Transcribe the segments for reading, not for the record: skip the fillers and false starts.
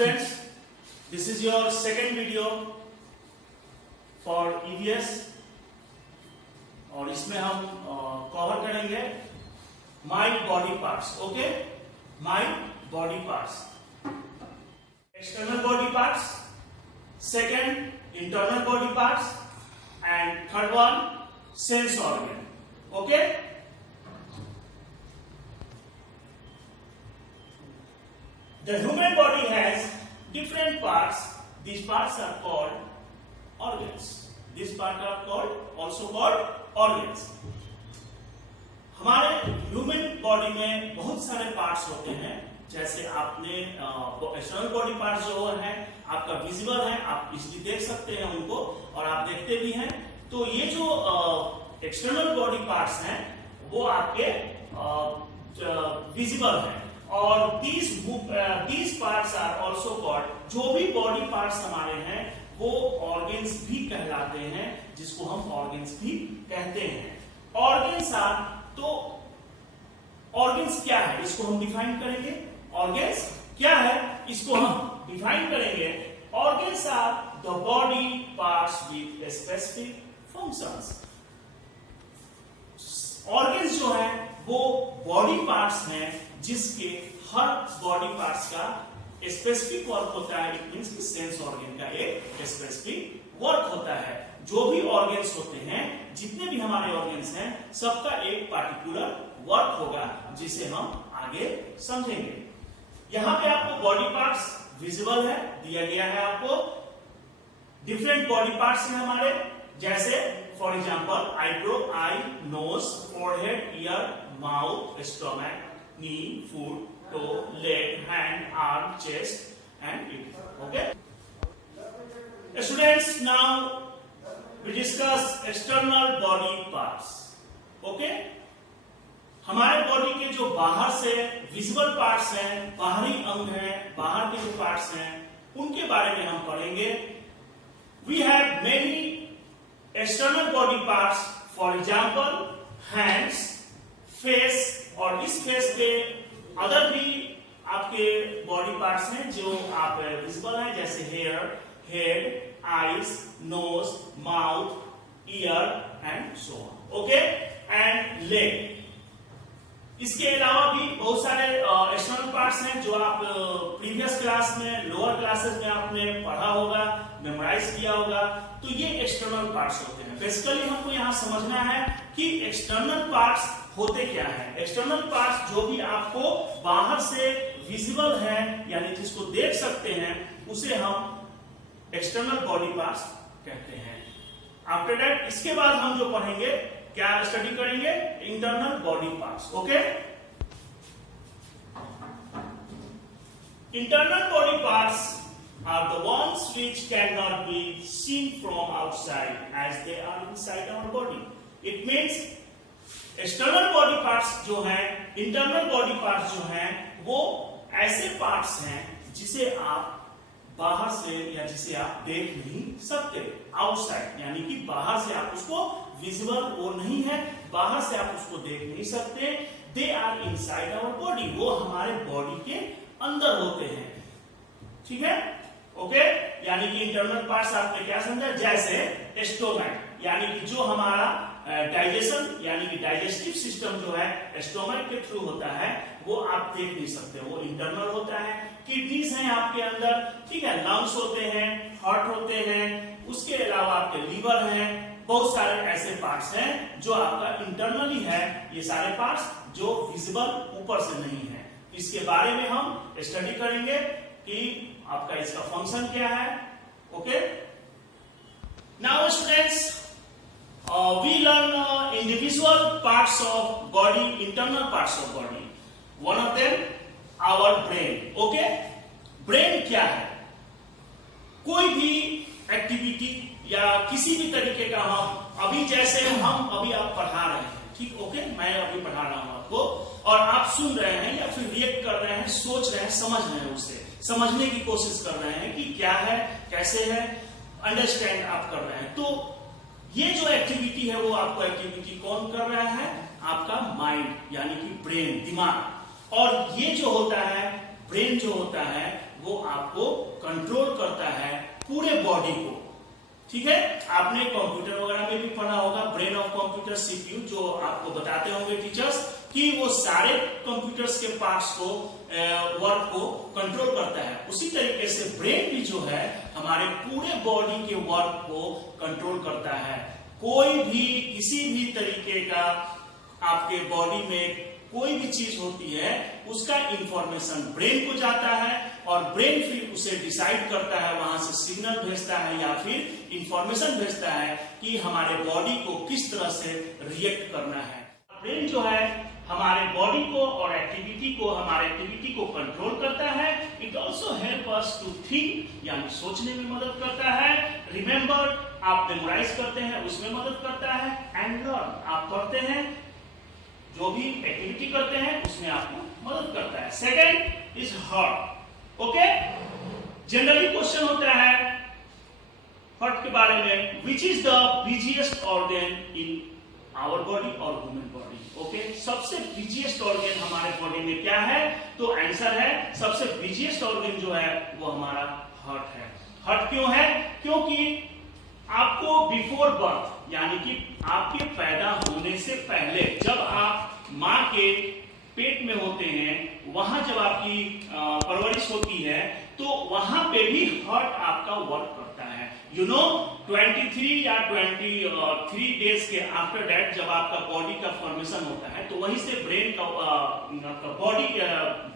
students, this is your second video for EVS और इसमें हम कवर करेंगे my body parts. Okay, my body parts, external body parts, second internal body parts and third one sense organ. Okay, the human body has different parts. These parts are called organs. These parts are also called organs. हमारे human body में बहुत सारे parts होते हैं. जैसे आपने external body parts जो है आपका विजिबल है, आप इजीली देख सकते हैं उनको और आप देखते भी हैं. तो ये जो एक्सटर्नल बॉडी पार्ट्स हैं वो आपके विजिबल हैं. और these parts are also called, जो भी बॉडी पार्ट्स हमारे हैं वो ऑर्गन्स भी कहलाते हैं, जिसको हम ऑर्गन्स भी कहते हैं. ऑर्गन्स आर, तो ऑर्गन्स क्या है इसको हम डिफाइन करेंगे. ऑर्गन्स क्या है इसको हम डिफाइन करेंगे. Organs are the body parts with specific functions. Organs जो है वो बॉडी पार्ट्स हैं जिसके हर बॉडी पार्ट्स का स्पेसिफिक वर्क होता है. इट मींस कि सेंस ऑर्गन का एक स्पेसिफिक वर्क होता है. जो भी ऑर्गन्स होते हैं, जितने भी हमारे ऑर्गन्स हैं, सबका एक पार्टिकुलर वर्क होगा जिसे हम आगे समझेंगे. यहां पे आपको बॉडी पार्ट्स विजिबल है, दिया गया है आपको. डिफरेंट बॉडी पार्ट्स हैं हमारे, जैसे for example eyebrow, eye, nose, forehead, ear, mouth, stomach, knee, foot, toe, leg, hand, arm, chest, and feet. Okay. Students, now we discuss external body parts. Okay. हमारे body के जो बाहर से visible parts हैं, बाहरी अंग हैं, बाहर के जो पार्ट्स हैं, उनके बारे में हम पढ़ेंगे. We have many external body parts. For example, hands, face, और इस फेस पे अदर भी आपके बॉडी पार्ट्स हैं जो आप विजिबल हैं, जैसे hair, head, eyes, nose, mouth, ear and so on. Okay, and leg. इसके अलावा भी बहुत सारे एक्सटर्नल पार्ट्स हैं जो आप प्रीवियस क्लास में, लोअर क्लासेस में आपने पढ़ा होगा, मेमोराइज किया होगा. तो ये एक्सटर्नल पार्ट्स होते हैं. बेसिकली हमको यहाँ समझना है कि एक्सटर्नल पार्ट्स होते क्या है. एक्सटर्नल पार्ट्स जो भी आपको बाहर से विजिबल है, यानी जिसको देख सकते हैं, उसे हम एक्सटर्नल बॉडी पार्ट्स कहते हैं. आफ्टर दैट, इसके बाद हम जो पढ़ेंगे, क्या स्टडी करेंगे, internal body parts. Okay, internal body parts are the ones which cannot be seen from outside as they are inside our body. It means external body parts जो हैं, इंटरनल बॉडी पार्ट्स जो हैं, वो ऐसे parts हैं जिसे आप बाहर से या जिसे आप देख नहीं सकते. आउटसाइड यानी कि बाहर से आप उसको विजिबल वो नहीं है, बाहर से आप उसको देख नहीं सकते. They are inside our body, वो हमारे बॉडी के अंदर होते हैं. ठीक है. ओके, यानी कि इंटरनल पार्ट्स आपने क्या समझा, जैसे स्टोमक, यानी कि जो हमारा डाइजेशन यानी कि डाइजेस्टिव सिस्टम जो है स्टोमक के थ्रू होता है, वो आप देख नहीं सकते, वो इंटरनल होता है. किडनीज हैं आपके अंदर, ठीक है, लंग्स होते हैं, हार्ट होते हैं, उसके अलावा आपके लीवर हैं. बहुत सारे ऐसे पार्ट्स हैं जो आपका इंटरनली है. ये सारे पार्ट्स जो विजिबल ऊपर से नहीं है. इसके बारे में हम स्टडी करेंगे कि आपका इसका फंक्शन क्या है. Okay, now students, we learn individual parts of body, internal parts of body. One of them, our brain. Okay, brain क्या है. कोई भी एक्टिविटी या किसी भी तरीके का हम अभी, जैसे हम अभी आप पढ़ा रहे हैं, ठीक, ओके, मैं अभी पढ़ा रहा हूं आपको और आप सुन रहे हैं या फिर रिएक्ट कर रहे हैं, सोच रहे हैं, समझ रहे हैं, उसे समझने की कोशिश कर रहे हैं कि क्या है, कैसे है, अंडरस्टैंड आप कर रहे हैं. तो ये जो एक्टिविटी है वो आपको एक्टिविटी कौन कर रहा है, आपका माइंड यानी कि ब्रेन, दिमाग. और ये जो होता है ब्रेन जो होता है वो आपको कंट्रोल करता है पूरे बॉडी को। ठीक है, आपने कंप्यूटर वगैरह में भी पढ़ा होगा, ब्रेन ऑफ कंप्यूटर सीपीयू, जो आपको बताते होंगे टीचर्स कि वो सारे कंप्यूटर्स के पार्ट्स को वर्क को कंट्रोल करता है। उसी तरीके से ब्रेन भी जो है हमारे पूरे बॉडी के वर्क को कंट्रोल करता है। कोई भी किसी भी तरीके का आपके बॉडी में कोई भी चीज होती है उसका इंफॉर्मेशन ब्रेन को जाता है और ब्रेन फिर उसे डिसाइड करता है, वहां से सिग्नल भेजता है या फिर इंफॉर्मेशन भेजता है कि हमारे बॉडी को किस तरह से रिएक्ट करना है। ब्रेन जो है हमारे बॉडी को और हमारे एक्टिविटी को कंट्रोल करता है। It also help us to think, यानी सोचने में मदद करता है। रिमेंबर, आप मेमोराइज करते हैं उसमें मदद करता है। एंड लर्न, आप पढ़ते हैं, जो भी एक्टिविटी करते हैं उसमें आपको मदद करता है। Second is heart. Okay, generally question होता है हार्ट के बारे में, which is the busiest organ in our body और ह्यूमन बॉडी। ओके, सबसे बिजिएस्ट ऑर्गन हमारे बॉडी में क्या है? तो आंसर है सबसे बिजिएस्ट ऑर्गन जो है वो हमारा हार्ट है। हार्ट क्यों है? क्योंकि आपको बिफोर बर्थ, यानी कि आपके पैदा होने से पहले, जब आप माँ के पेट में होते हैं, वहां जब आपकी परवरिश होती है, तो वहां पे भी हार्ट आपका वर्क करता है। 23 या 23 डेज के आफ्टर डेट जब आपका बॉडी का फॉर्मेशन होता है, तो वहीं से ब्रेन का बॉडी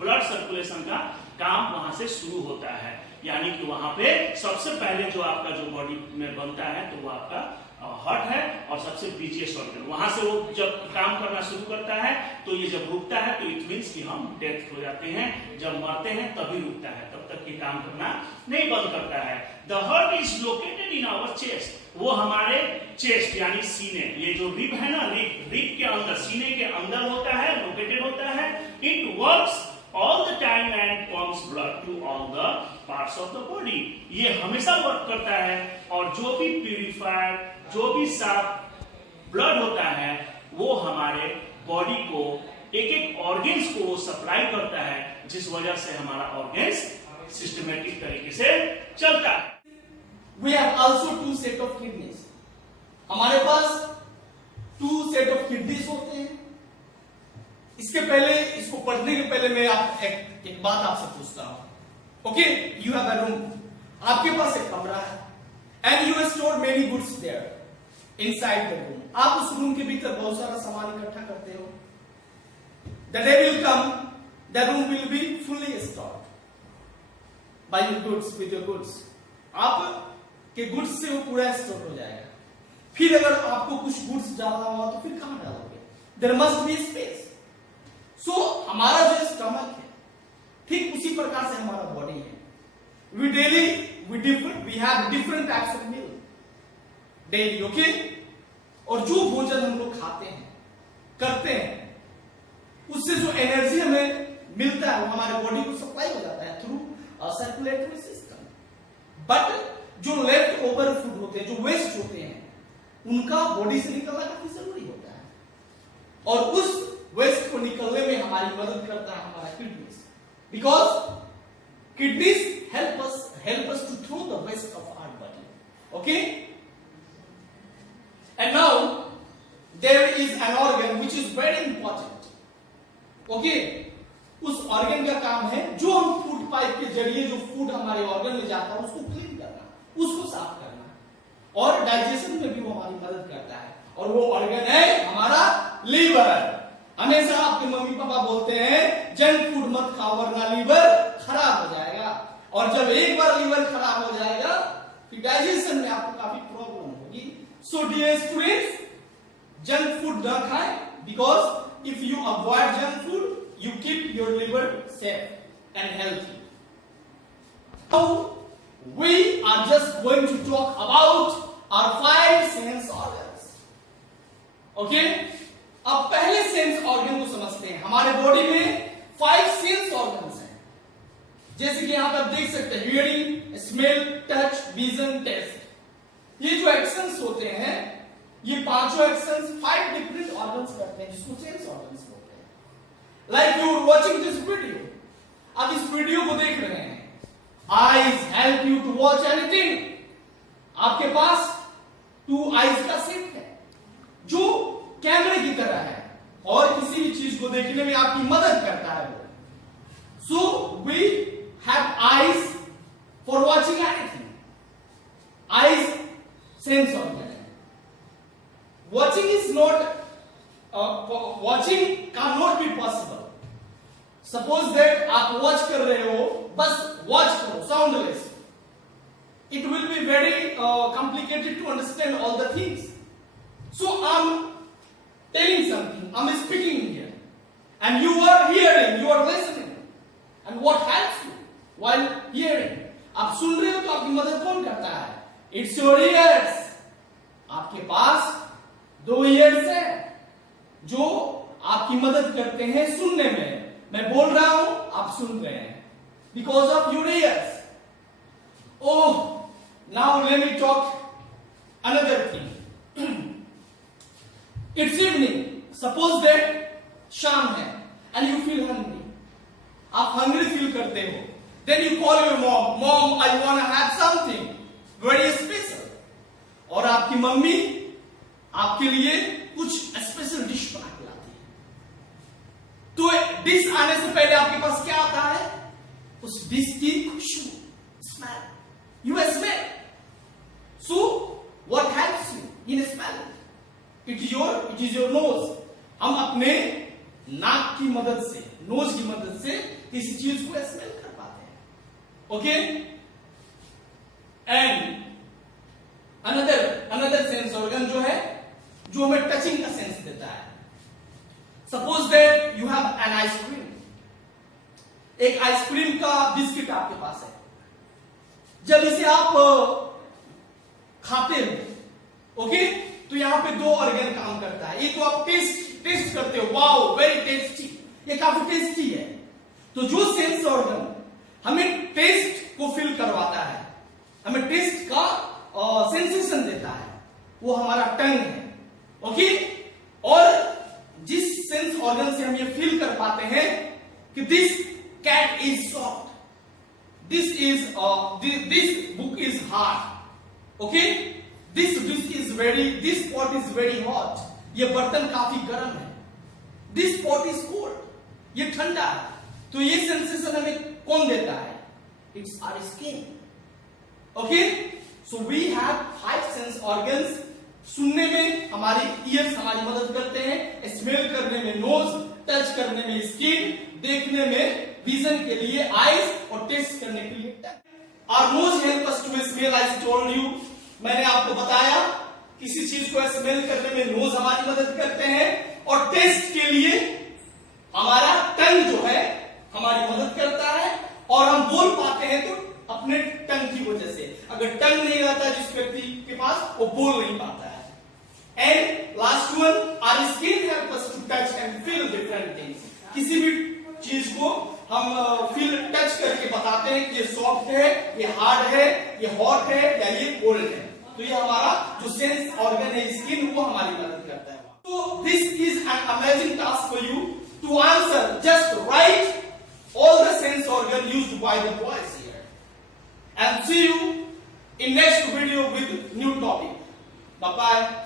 ब्लड सर्कुलेशन का काम वहां से शुरू होता है। यानी कि वहां पे सबसे पहले जो आपका जो बॉडी में बनता है तो वो आपका हार्ट है और सबसे बिजिएस्ट ऑर्गन। वहां से वो जब काम करना शुरू करता है तो ये जब रुकता है तो इट मीन्स कि हम डेथ हो जाते हैं। जब मरते हैं तभी रुकता है, तब तक ये काम करना नहीं बंद करता है। The heart is located in our chest. वो हमारे चेस्ट यानी सीने, ये जो रिब है ना, रिब के अंदर, सीने के अंदर होता है, लोकेटेड होता है। It works all the time and pumps blood to all the parts of the body। ये हमेशा वर्क करता है और जो भी प्यूरिफाइड, जो भी साफ ब्लड होता है वो हमारे बॉडी को एक एक ऑर्गन्स को सप्लाई करता है, जिस वजह से हमारा ऑर्गन्स सिस्टमेटिक तरीके से चलता है। We have also 2 set of kidneys। हमारे पास 2 set of kidneys होते हैं। इसके पहले, इसको पढ़ने के पहले मैं एक बात आपसे पूछता हूं। Okay, you have a room, आपके पास एक कमरा है, and you have stored many goods there inside the room. आप उस रूम के भीतर बहुत सारा सामान इकट्ठा करते हो। The day will come, the room will be fully stocked by your goods, with your goods. आप के गुड्स से वो पूरा स्टॉक हो जाएगा। फिर अगर आपको कुछ गुड्स डालना हुआ तो फिर कहां डालोगे? There must be space. So हमारा जो स्टमक है, ठीक उसी प्रकार से हमारा बॉडी है। We have different types of meal daily. Okay, और जो भोजन हम लोग खाते हैं, करते हैं, उससे जो एनर्जी हमें मिलता है वो हमारे बॉडी को सप्लाई हो जाता है थ्रू सर्कुलेटरी सिस्टम। बट जो लेफ्ट ओवर फूड होते हैं, जो वेस्ट होते हैं, उनका बॉडी से निकलना काफी जरूरी होता है और उस वेस्ट को निकलने में हमारी मदद करता है हमारा kidneys. Because kidneys help us to throw the waste of our body. Okay, and now there is an organ which is very important. Okay, उस ऑर्गन का काम है जो हम फूड पाइप के जरिए जो फूड हमारे ऑर्गन में जाता है उसको क्लीन करना, उसको साफ करना, और डाइजेशन में भी वो हमारी मदद करता है। और वो ऑर्गन है हमारा लीवर। हमेशा आपके मम्मी पापा बोलते हैं जंक फूड मत खाओ वरना लीवर खराब हो जाएगा, और जब एक बार लीवर खराब हो जाएगा फिर डाइजेशन में आपको काफी प्रॉब्लम होगी। So dear students, junk food न खाएं, because if you avoid junk food you keep your liver safe and healthy. Now we are just going to talk about our 5 sense organs. Okay, अब पहले sense organ को समझते हैं। हमारे body में 5 sense organs हैं, जैसे कि यहां पर देख सकते हैं, hearing, smell, touch, vision, taste. ये जो एक्शंस होते हैं, ये पांचों एक्शंस 5 डिफरेंट ऑर्गन्स करते हैं, जिसको सेंस ऑर्गन्स बोलते हैं। Like you are watching this video, आप इस वीडियो को देख रहे हैं, eyes help you to watch anything. आपके पास 2 आईज का सेट है जो कैमरे की तरह है और किसी भी चीज को देखने में आपकी मदद करता है वो। So we have eyes for watching anything. Eyes sense organ है। Watching is not watching can not be possible. Suppose that आप वॉच कर रहे हो, बस वॉच करो soundless, it will be very complicated to understand all the things. So I'm telling something, I'm speaking here, and you are hearing, you are listening. And what helps you while hearing? आप सुन रहे हो तो आपकी मदद कौन करता है? It's your ears. आपके पास 2 ears है जो आपकी मदद करते हैं सुनने में। मैं बोल रहा हूं, आप सुन रहे हैं because of your ears. Oh, now let me talk another thing. It's evening. Suppose that शाम है and you feel hungry. आप hungry feel करते हो. Then you call your mom. Mom, I want to have something very special. और आपकी mummy आपके लिए कुछ स्पेशल डिश बना के लाती है। तो डिश आने से पहले आपके पास क्या आता है? उस डिश की खुशबू, smell. You smell. So what helps you in smelling? It is your nose. हम अपने नाक की मदद से, नोज की मदद से किसी चीज को स्मेल कर पाते हैं। Okay? And another sense organ जो है, जो हमें टचिंग का सेंस देता है। Suppose that you have an ice cream. एक आइसक्रीम का बिस्किट आपके पास है। जब इसे आप खाते हो, ओके, तो यहां पे 2 ऑर्गन काम करता है। एक तो आप टेस्ट करते हो, वाओ वेरी टेस्टी, ये काफी टेस्टी है। तो जो सेंस ऑर्गन हमें टेस्ट को फील करवाता है, हमें टेस्ट का सेंसेशन देता है, वो हमारा टंग है। ओके? और जिस सेंस ऑर्गन से हम ये फील कर पाते हैं कि this cat is soft, this book is hard, okay, this pot is very hot, ये बर्तन काफी गर्म है, this pot is cold, ये ठंडा है। तो ये सेंसेशन हमें कौन देता है? It's our skin. Okay, so we have 5 sense organs. सुनने में हमारी ईयर्स हमारी मदद करते हैं, स्मेल करने में नोज, टच करने में स्किन, देखने में विजन के लिए आईज और टेस्ट करने के लिए टंग। Our nose help us to smell, I told you. मैंने आपको बताया किसी चीज को स्मेल करने में नोज हमारी मदद करते हैं और टेस्ट के लिए हमारा टंग जो है हमारी मदद करता है और हम बोल पाते हैं तो अपने टंग की वजह से। अगर टंग नहीं रहता जिस व्यक्ति के पास, वो बोल नहीं पाता है। And last one, our skin help us to touch and feel different things. किसी भी चीज को हम फील टच करके बताते हैं कि ये सॉफ्ट है, ये हार्ड है, ये हॉट है या ये कोल्ड है। तो ये हमारा जो सेंस ऑर्गन है स्किन, वो हमारी मदद करता है। तो this is an amazing task for you to answer. Just write all the sense organ used by the boys here, and see you in next video with new topic. Bye bye.